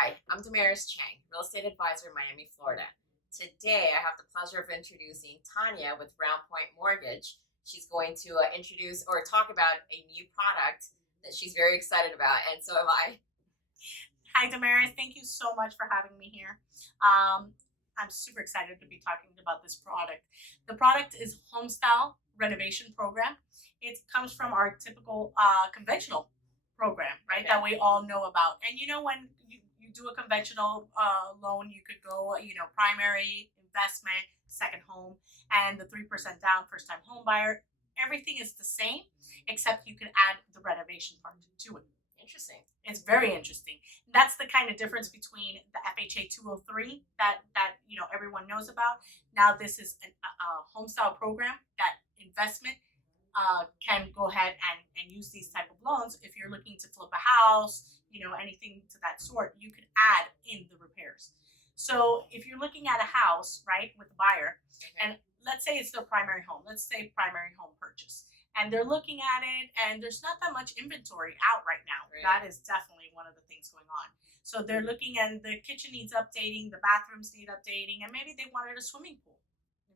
Hi, I'm Damaris Cheang, real estate advisor in Miami, Florida. Today, I have the pleasure of introducing Tania with RoundPoint Mortgage. She's going to introduce or talk about a new product that she's very excited about, and so am I. Hi, Damaris. Thank you so much for having me here. I'm super excited to be talking about this product. The product is Homestyle Renovation Program. It comes from our typical conventional program, right? Okay. That we all know about. And when you do a conventional loan, you could go, primary, investment, second home, and the 3% down, first time home buyer. Everything is the same, except you can add the renovation part to it. Interesting. It's very interesting. That's the kind of difference between the FHA 203 that everyone knows about. Now this is a homestyle program that investment can go ahead and use these type of loans. If you're looking to flip a house, anything to that sort, you could add in the repairs. So if you're looking at a house, right, with a buyer, and let's say it's their primary home, let's say primary home purchase, and they're looking at it and there's not that much inventory out right now. Right. That is definitely one of the things going on. So they're looking and the kitchen needs updating, the bathrooms need updating, and maybe they wanted a swimming pool.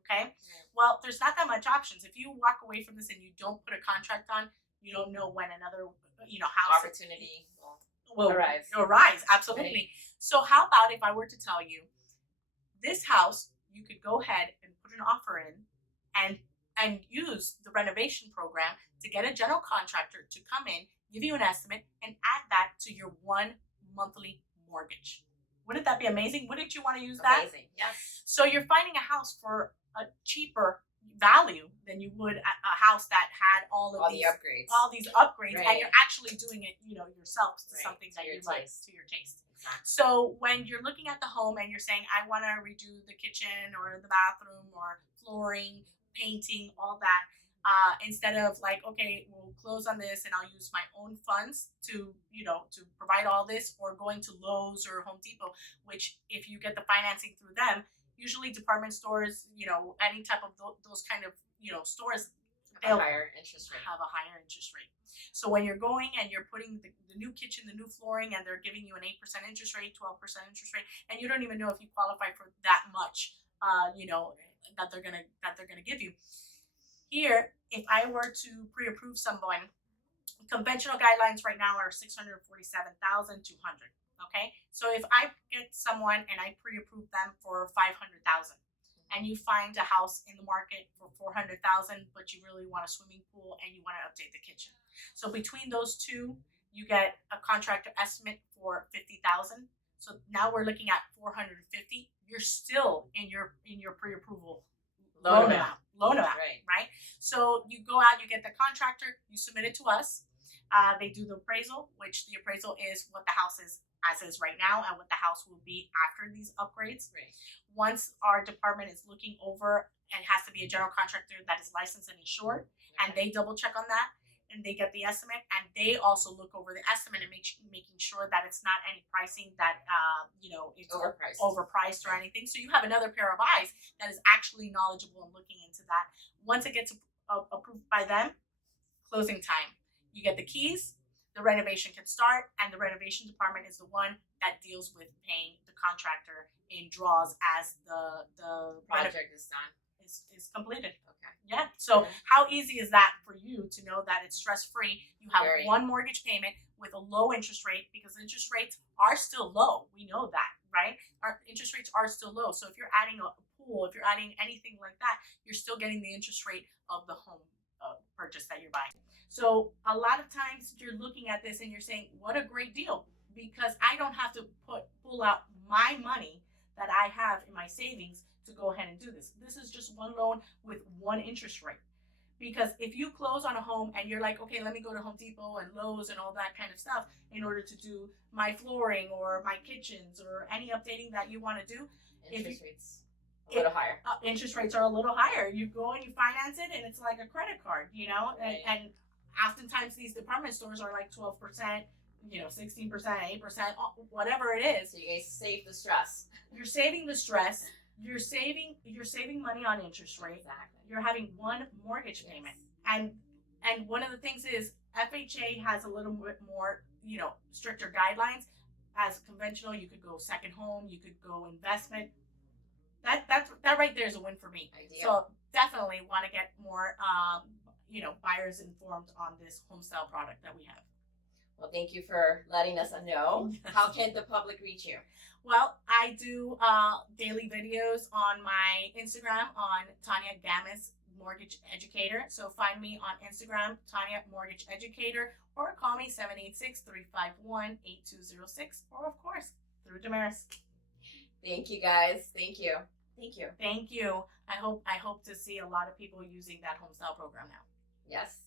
Okay. Well, there's not that much options. If you walk away from this and you don't put a contract on, you don't know when another house Opportunity will arise. Absolutely. Right. So how about if I were to tell you this house, you could go ahead and put an offer in and use the renovation program to get a general contractor to come in, give you an estimate, and add that to your 1 monthly mortgage. Wouldn't that be amazing? Wouldn't you want to use that? Amazing, yes. So you're finding a house for a cheaper value than you would a house that had all these upgrades, right. And you're actually doing it, yourself to right. something to that you taste. like, to your taste. Exactly. So when you're looking at the home and you're saying, I want to redo the kitchen or the bathroom or flooring, painting, all that, instead of like, okay, we'll close on this and I'll use my own funds to provide all this, or going to Lowe's or Home Depot, which if you get the financing through them, usually department stores, any type of those kind of, stores, have a higher interest rate. So when you're going and you're putting the new kitchen, the new flooring, and they're giving you an 8% interest rate, 12% interest rate, and you don't even know if you qualify for that much, that they're gonna give you. Here, if I were to pre-approve someone, conventional guidelines right now are $647,200. Okay, so if I get someone and I pre-approve them for $500,000, and you find a house in the market for $400,000, but you really want a swimming pool and you want to update the kitchen, so between those two, you get a contractor estimate for $50,000. So now we're looking at $450,000. You're still in your pre-approval loan amount. Right? So you go out, you get the contractor, you submit it to us. They do the appraisal, which the appraisal is what the house is as is right now and what the house will be after these upgrades. Right. Once our department is looking over, and it has to be a general contractor that is licensed and insured, and they double check on that, and they get the estimate, and they also look over the estimate and making sure that it's not any pricing that it's overpriced or anything. So you have another pair of eyes that is actually knowledgeable and looking into that. Once it gets approved by them, closing time. You get the keys, the renovation can start, and the renovation department is the one that deals with paying the contractor in draws as the project is done. Is completed. Okay. Yeah. So how easy is that for you to know that it's stress-free? You have one mortgage payment with a low interest rate, because interest rates are still low. We know that, right? Our interest rates are still low. So if you're adding a pool, if you're adding anything like that, you're still getting the interest rate of the home purchase that you're buying. So a lot of times you're looking at this and you're saying, what a great deal, because I don't have to pull out my money that I have in my savings to go ahead and do this. This is just one loan with one interest rate. Because if you close on a home and you're like, okay, let me go to Home Depot and Lowe's and all that kind of stuff in order to do my flooring or my kitchens or any updating that you want to do, interest rates a little higher. Interest rates are a little higher. You go and you finance it, and it's like a credit card, right. and oftentimes these department stores are like 12%, 16%, 8%, whatever it is. So you guys save the stress. You're saving the stress. You're saving money on interest rate. Exactly. You're having one mortgage payment. And one of the things is FHA has a little bit more, stricter guidelines. as conventional. You could go second home. You could go investment. That right there is a win for me. Ideal. So definitely want to get more, buyers informed on this home style product that we have. Well, thank you for letting us know. Yes. How can the public reach you? Well, I do daily videos on my Instagram on Tania Gamez Mortgage Educator. So find me on Instagram, Tania Mortgage Educator, or call me 786-351-8206, or of course through Damaris. Thank you, guys. Thank you. Thank you. Thank you. I hope to see a lot of people using that home style program now. Yes.